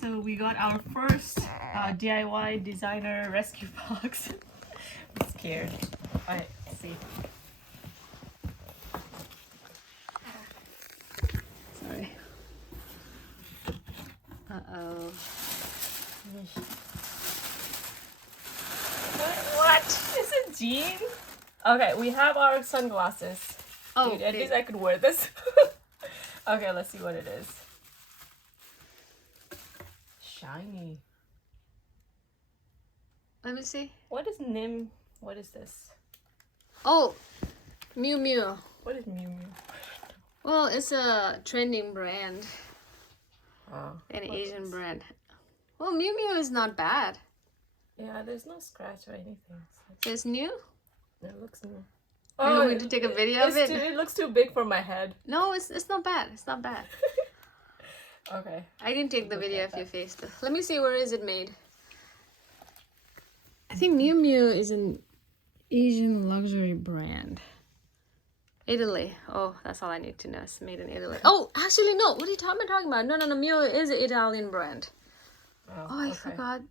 So we got our first DIY designer rescue box. I'm scared. Alright, see. Sorry. Uh-oh. What? Is it jean? Okay, we have our sunglasses. Oh, dude, at okay. least I could wear this. Okay, let's see what it is. Shiny. Let me see. What is Nim? What is this? Oh, Miu Miu. What is Miu Miu? Well, it's a trending brand. Oh, An what Asian is- brand. Well, Miu Miu is not bad. Yeah, there's no scratch or anything. So it's new? It looks new. Are you going to take a video of it? It looks too big for my head. No, it's not bad. It's not bad. Okay. I didn't take the Look video at of your that. face though. Let me see, where is it made? I think Miu Miu is an Asian luxury brand. Italy. Oh, that's all I need to know. It's made in Italy. Oh, actually no. What are you talking about? No. Miu is an Italian brand. Oh, I okay. forgot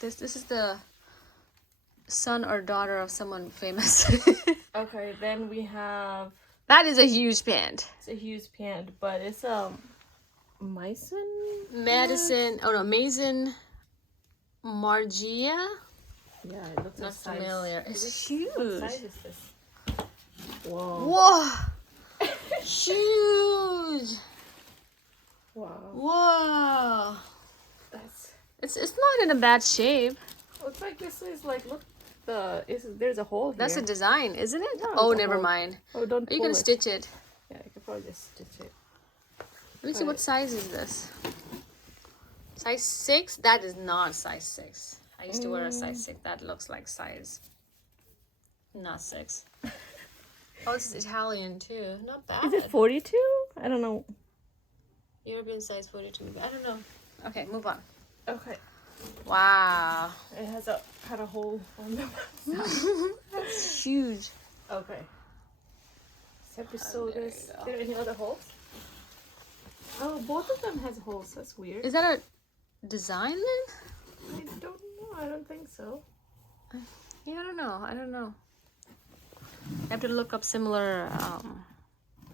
this. This is the son or daughter of someone famous. Okay, then we have. That is a huge pant. It's a huge pant, but it's Mason. Madison. Oh no, Mason Margia. Yeah, it looks Not like size. familiar. It's What huge. size is this? Whoa. Whoa! Huge! Wow. Whoa! That's. It's not in a bad shape. Looks like this is like there's a hole here. That's a design, isn't it? Yeah, Oh, it's a never hole. mind. Oh, don't Are you pull gonna it. stitch it? Yeah, you can probably just stitch it. Let me see, what size is this? Size 6? That is not size 6. I used to wear a size 6. That looks like size not 6. Oh, this is Italian too. Not bad. Is it 42? I don't know. European size 42. I don't know. Okay, move on. Okay. Wow. It had a hole on the That's huge. Okay. Except to sew there this. you go. Are there any other holes? Oh, both of them has holes. That's weird. Is that a design then? I don't know. I don't think so. Yeah, I don't know. I have to look up similar.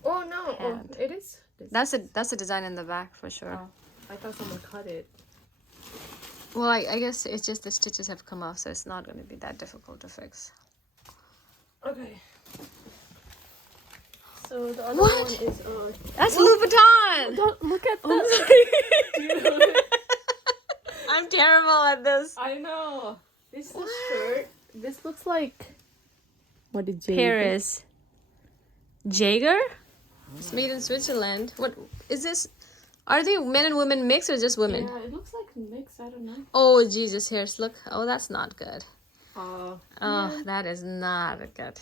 Oh no! Oh, Hand. it is. That's a design in the back for sure. Oh, I thought someone cut it. Well, I guess it's just the stitches have come off, so it's not going to be that difficult to fix. Okay. So the other What? one is That's Louis Vuitton. Don't look at the. I'm terrible at this. I know. This is a shirt. This looks like. What did Jay? Paris. Jaeger? It's made in Switzerland. What is this? Are they men and women mixed or just women? Yeah, it looks like mixed. I don't know. Oh Jesus, here's look. Oh, that's not good. Oh. Oh, that is not good.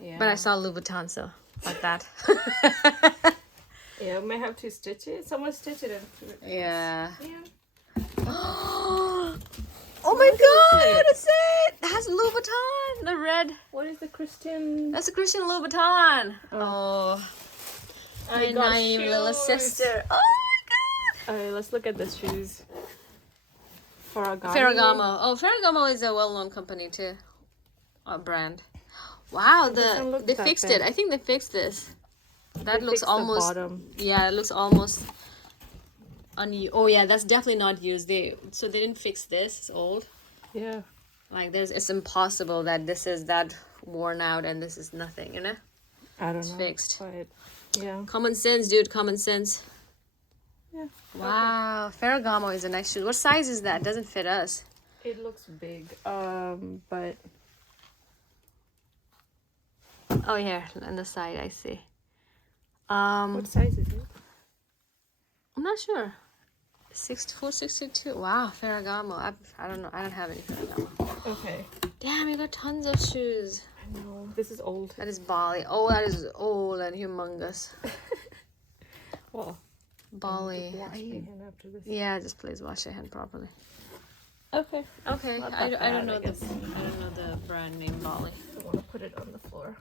Yeah. But I saw Louis Vuitton, so like that. Yeah, we might have to stitch it. Someone stitch it and. Yeah. Yeah. Oh my God! What is it? That's Louis Vuitton. The red. What is the Christian? That's a Christian Louboutin. Oh, my got naive little shoes. sister. Oh my Alright, let's look at the shoes. Ferragamo. God. Ferragamo. Oh, Ferragamo is a well-known company too. A brand. Wow, doesn't look they that fixed bad. it. I think they fixed this. That They looks fixed the almost. bottom. Yeah, it looks almost. Oh yeah, that's definitely not used. They didn't fix this. It's old. Yeah. Like it's impossible that this is that worn out and this is nothing. You know. I don't know. Fixed. But yeah. Common sense, dude. Common sense. Yeah. Wow, Ferragamo is a nice shoe. What size is that? Doesn't fit us. It looks big. But Oh, here on the side, I see. what size is it? I'm not sure. 462. Wow, Ferragamo. I don't know. I don't have any Ferragamo. Okay. Damn, you got tons of shoes. I know. This is old. That is Bali. Oh, that is old and humongous. Well, Bali. wash my hand after this. Yeah, just please wash your hand properly. Okay. Okay, Not I that don't bad, know I guess. I don't know the brand name Bali. I want to put it on the floor.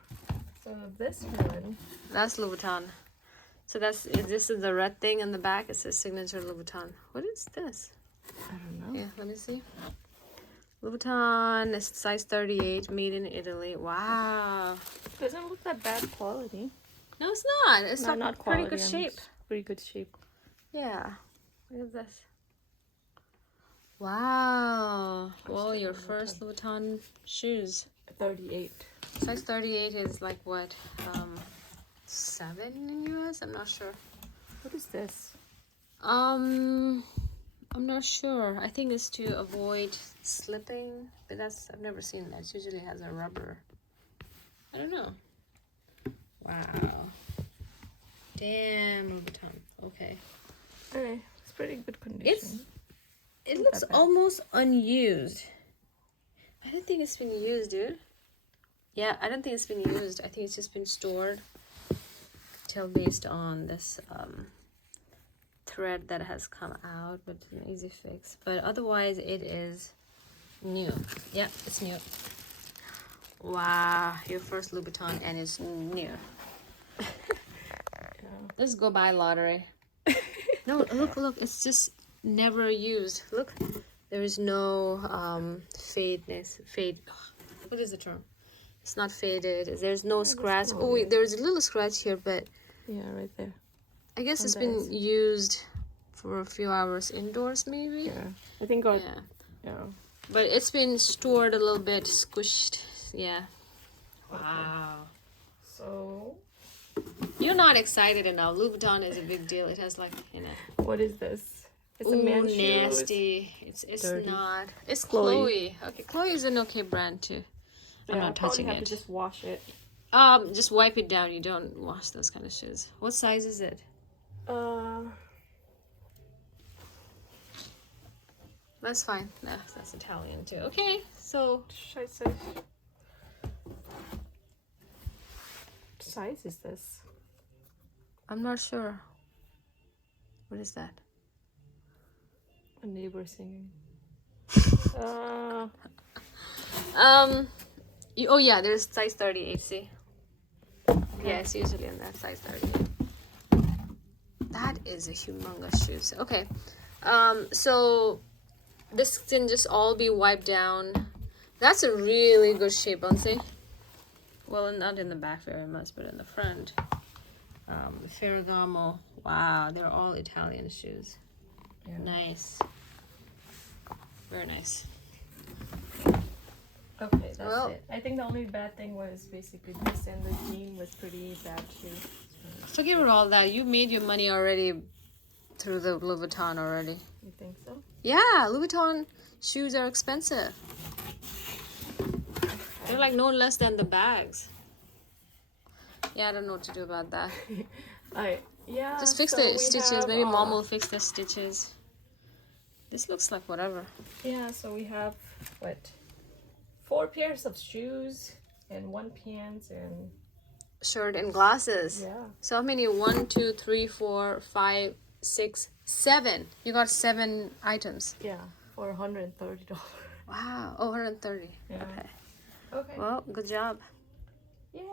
So this one. That's Louis Vuitton. So this is the red thing in the back. It says signature Louboutin. What is this? I don't know. Yeah, let me see. Louboutin is size 38, made in Italy. Wow. Doesn't look that bad quality. No, it's not. It's No, not quality. pretty good shape. Pretty good shape. Yeah. Look at this. Wow. Well, your first Louboutin shoes. 38. Size 38 is like what? 7 in US? I'm not sure. What is this? I'm not sure. I think it's to avoid slipping, but I've never seen that. It usually has a rubber. I don't know. Wow. Damn, Louboutin. Okay. Okay, it's pretty good condition. It looks almost unused. I don't think it's been used, dude. Yeah, I don't think it's been used. I think it's just been stored till based on this thread that has come out with an easy fix. But otherwise, it is new. Yeah, it's new. Wow, your first Louboutin and it's new. Let's go buy lottery. No, look, it's just never used. Look, there is no fade. What is the term? It's not faded. There's no scratch. Oh wait, there's a little scratch here, but yeah, right there. I guess it's been used for a few hours indoors, maybe. Yeah, I think. Yeah. But it's been stored a little bit, squished. Yeah. Wow. So. You're not excited enough. Louboutin is a big deal. It has like, you know. What is this? It's a man's shoe. Nasty. It's dirty. Not. It's Chloe. Okay, Chloe is an okay brand too. I'm not touching have it. To just wash it. Just wipe it down. You don't wash those kind of shoes. What size is it? That's fine. No, that's Italian too. Okay, so Should I say? What size is this? I'm not sure. What is that? A neighbor singing. Oh yeah, there's size 38. See? Yeah, it's usually in that size 38. That is a humongous shoes. Okay, so this can just all be wiped down. That's a really good shape, don't see? Well, not in the back very much, but in the front. Ferragamo. Wow, they're all Italian shoes. Yeah. Nice. Very nice. Okay, that's it. I think the only bad thing was basically this, and the jean was pretty bad shoe. Forget about all that. You made your money already through the Louis Vuitton already. You think so? Yeah, Louis Vuitton shoes are expensive. They're like no less than the bags. Yeah, I don't know what to do about that. Yeah. Just fix the stitches. Maybe mom will fix the stitches. This looks like whatever. Yeah, so we have, 4 pairs of shoes and 1 pants and... Shirt and glasses. Yeah. So how many? 1, 2, 3, 4, 5, 6, 7. You got 7 items. Yeah, for $130. Wow. Oh, 130. Yeah. Okay. Okay. Well, good job. Yay!